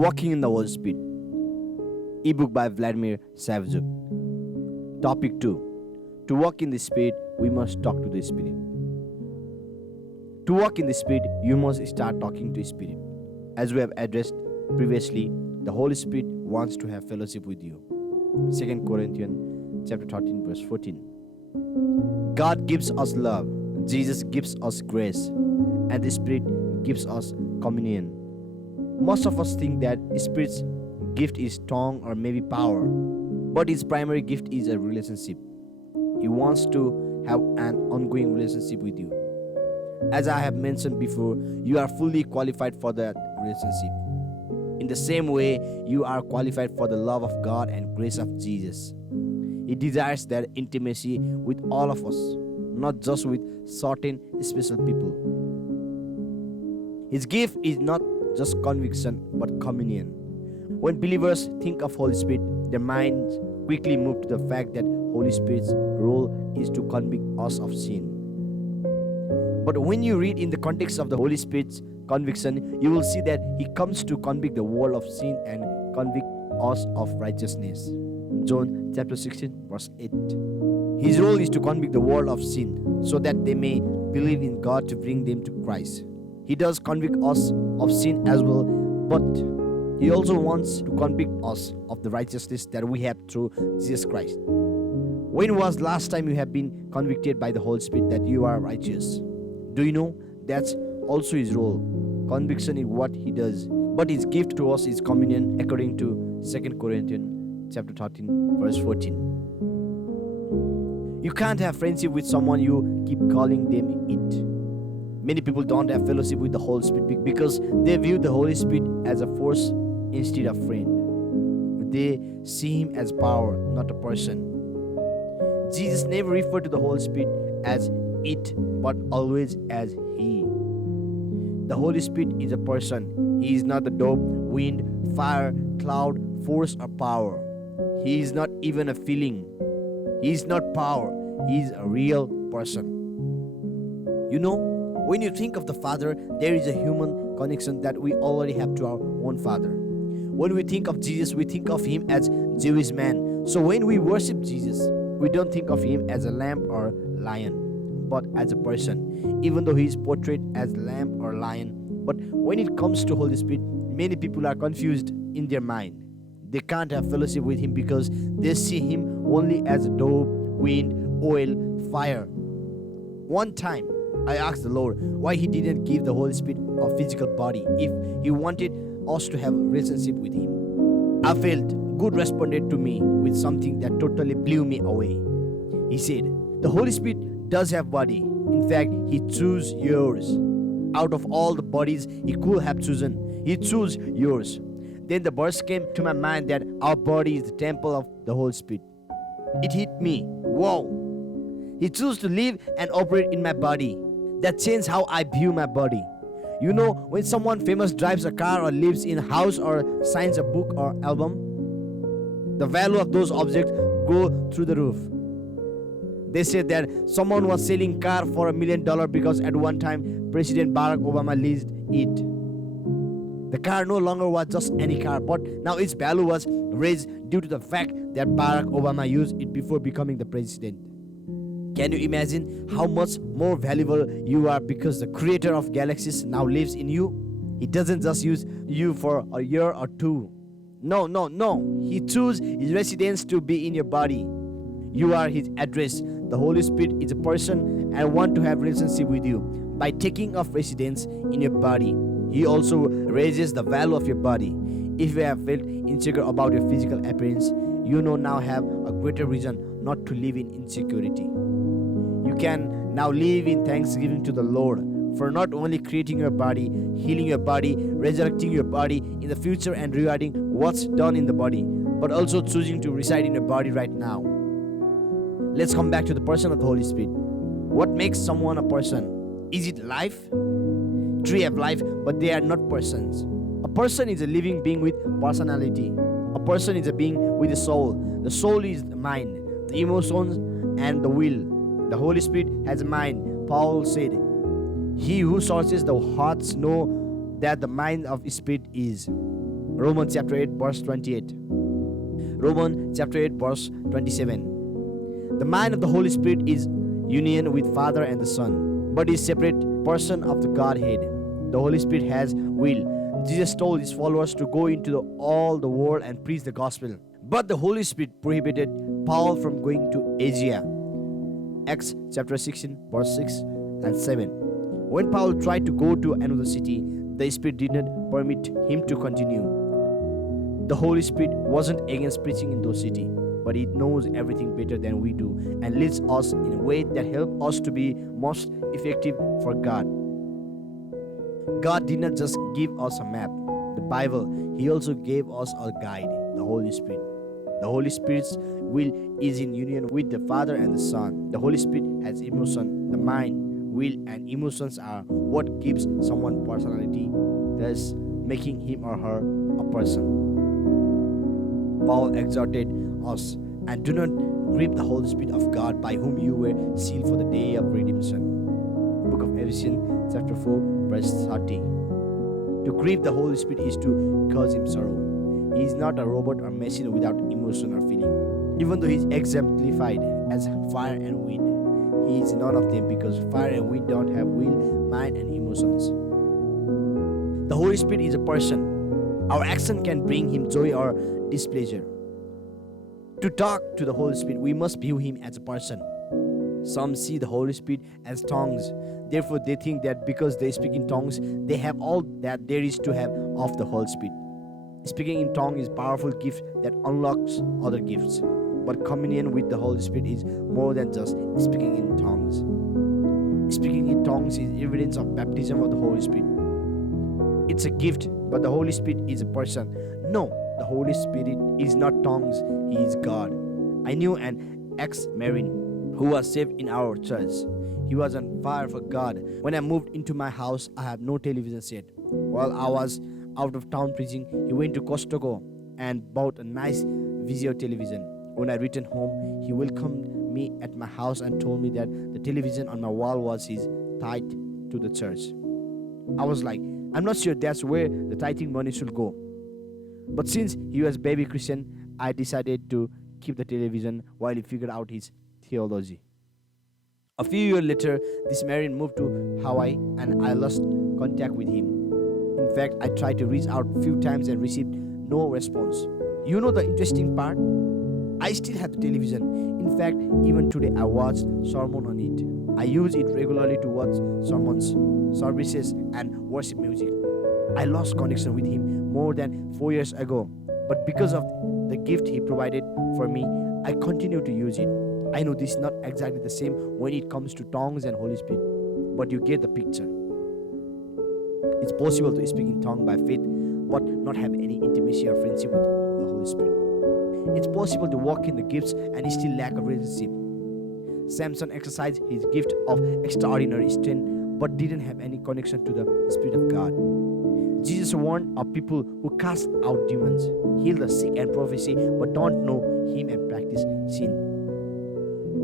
Walking in the Holy Spirit. Ebook by Vladimir Savchuk. Topic 2. To walk in the Spirit, we must talk to the Spirit. To walk in the Spirit, you must start talking to the Spirit. As we have addressed previously, the Holy Spirit wants to have fellowship with you. 2 Corinthians chapter 13, verse 14. God gives us love, Jesus gives us grace, and the Spirit gives us communion. Most of us think that Spirit's gift is tongue or maybe power, but his primary gift is a relationship. He wants to have an ongoing relationship with you. As I have mentioned before, you are fully qualified for that relationship. In the same way, you are qualified for the love of God and grace of Jesus. He desires that intimacy with all of us, not just with certain special people. His gift is not just conviction but communion. When believers think of Holy Spirit, their minds quickly move to the fact that Holy Spirit's role is to convict us of sin. But when you read in the context of the Holy Spirit's conviction, you will see that He comes to convict the world of sin and convict us of righteousness. John chapter 16 verse 8. His role is to convict the world of sin so that they may believe in God to bring them to Christ. He does convict us of sin as well, but He also wants to convict us of the righteousness that we have through Jesus Christ. When was last time you have been convicted by the Holy Spirit that you are righteous? Do you know that's also His role? Conviction is what He does, but His gift to us is communion, according to 2 Corinthians chapter 13 verse 14. You can't have friendship with someone you keep calling them it. Many people don't have fellowship with the Holy Spirit because they view the Holy Spirit as a force instead of friend. They see Him as power, not a person. Jesus never referred to the Holy Spirit as it, but always as He. The Holy Spirit is a person. He is not the dove, wind, fire, cloud, force, or power. He is not even a feeling. He is not power. He is a real person. You know, when you think of the Father, there is a human connection that we already have to our own Father. When we think of Jesus, we think of Him as Jewish man. So when we worship Jesus, we don't think of Him as a lamb or lion, but as a person, even though He is portrayed as lamb or lion. But when it comes to Holy Spirit, many people are confused in their mind. They can't have fellowship with Him because they see Him only as a dove, wind, oil, fire. One time, I asked the Lord why He didn't give the Holy Spirit a physical body if He wanted us to have a relationship with Him. I felt God responded to me with something that totally blew me away. He said, the Holy Spirit does have body. In fact, He chose yours. Out of all the bodies He could have chosen, He chose yours. Then the verse came to my mind that our body is the temple of the Holy Spirit. It hit me. Wow! He chose to live and operate in my body. That changed how I view my body. You know, when someone famous drives a car or lives in a house or signs a book or album, the value of those objects go through the roof. They said that someone was selling car for $1 million because at one time President Barack Obama leased it. The car no longer was just any car, but now its value was raised due to the fact that Barack Obama used it before becoming the president. Can you imagine how much more valuable you are because the creator of galaxies now lives in you? He doesn't just use you for a year or two. No. He chose His residence to be in your body. You are His address. The Holy Spirit is a person and want to have relationship with you. By taking up residence in your body, He also raises the value of your body. If you have felt insecure about your physical appearance, you now have a greater reason not to live in insecurity. You can now live in thanksgiving to the Lord for not only creating your body, healing your body, resurrecting your body in the future and rewarding what's done in the body, but also choosing to reside in your body right now. Let's come back to the person of the Holy Spirit. What makes someone a person? Is it life? Trees have life, but they are not persons. A person is a living being with personality. A person is a being with a soul. The soul is the mind, the emotions, and the will. The Holy Spirit has a mind. Paul said, He who searches the hearts know that the mind of Spirit is. Romans chapter 8 verse 28. Romans chapter 8 verse 27. The mind of the Holy Spirit is union with Father and the Son, but is separate person of the Godhead. The Holy Spirit has will. Jesus told his followers to go into all the world and preach the gospel. But the Holy Spirit prohibited Paul from going to Asia. Acts chapter 16 verse 6 and 7. When Paul tried to go to another city, the Spirit did not permit him to continue. The Holy Spirit wasn't against preaching in those cities, but He knows everything better than we do and leads us in a way that helps us to be most effective for God. God did not just give us a map, the Bible. He also gave us a guide, the Holy Spirit. The Holy Spirit's will is in union with the Father and the Son. The Holy Spirit has emotion. The mind, will, and emotions are what gives someone personality, thus making him or her a person. Paul exhorted us, and do not grieve the Holy Spirit of God, by whom you were sealed for the day of redemption. Book of Ephesians chapter 4 verse 30. To grieve the Holy Spirit is to cause him sorrow. He is not a robot or machine without emotion or feeling. Even though he is exemplified as fire and wind, he is none of them, because fire and wind don't have will, mind, and emotions. The Holy Spirit is a person. Our action can bring him joy or displeasure. To talk to the Holy Spirit, we must view him as a person. Some see the Holy Spirit as tongues. Therefore, they think that because they speak in tongues, they have all that there is to have of the Holy Spirit. Speaking in tongues is a powerful gift that unlocks other gifts. But communion with the Holy Spirit is more than just speaking in tongues. Speaking in tongues is evidence of baptism of the Holy Spirit. It's a gift, but the Holy Spirit is a person. No, the Holy Spirit is not tongues, He is God. I knew an ex-Marine who was saved in our church. He was on fire for God. When I moved into my house, I had no television set. While I was out of town preaching, he went to Costco and bought a nice video television. When I returned home, he welcomed me at my house and told me that the television on my wall was his tithe to the church. I was like, I'm not sure that's where the tithing money should go. But since he was baby Christian, I decided to keep the television while he figured out his theology. A few years later, this Marine moved to Hawaii and I lost contact with him. In fact, I tried to reach out a few times and received no response. You know the interesting part? I still have the television. In fact, even today I watched sermon on it. I use it regularly to watch sermons, services, and worship music. I lost connection with him more than 4 years ago, but because of the gift he provided for me, I continue to use it. I know this is not exactly the same when it comes to tongues and Holy Spirit, but you get the picture. It's possible to speak in tongues by faith, but not have any intimacy or friendship with the Holy Spirit. It's possible to walk in the gifts and still lack a relationship. Samson exercised his gift of extraordinary strength, but didn't have any connection to the Spirit of God. Jesus warned of people who cast out demons, heal the sick, and prophesy, but don't know Him and practice sin.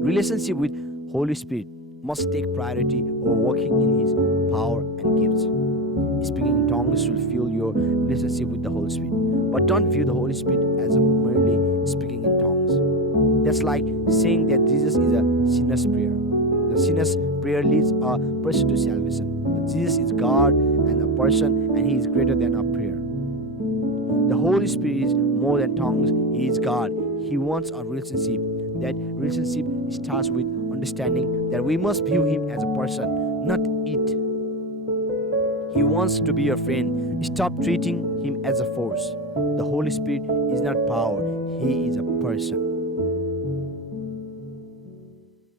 Relationship with Holy Spirit must take priority over walking in His power and gifts. Speaking in tongues will fuel your relationship with the Holy Spirit, but don't view the Holy Spirit as merely speaking in tongues. That's like saying that Jesus is a sinner's prayer. The sinner's prayer leads a person to salvation, but Jesus is God and a person, and He is greater than our prayer. The Holy Spirit is more than tongues. He is God. He wants a relationship. That relationship starts with understanding that we must view Him as a person, not it. He wants to be your friend. Stop treating Him as a force. The Holy Spirit is not power. He is a person.